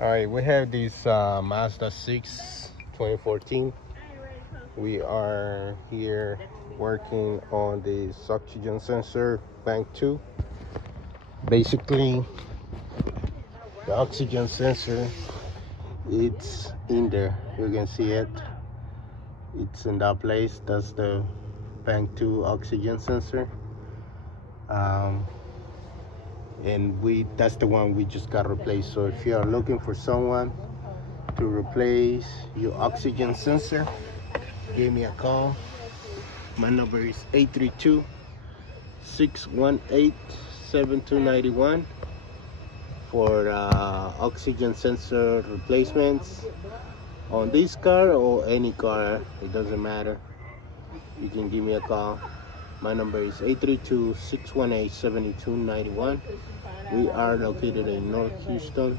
All right, we have this Mazda 6 2014. We are here working on this oxygen sensor bank 2. Basically, the oxygen sensor, it's in there. You can see it. It's in that place. That's the bank 2 oxygen sensor. Um, and that's the one we just got replaced. So if you are looking for someone to replace your oxygen sensor, give me a call. My number is 832-618-7291 for oxygen sensor replacements on this car or any car. It doesn't matter. You can give me a call. My number is 832-618-7291. We are located in North Houston.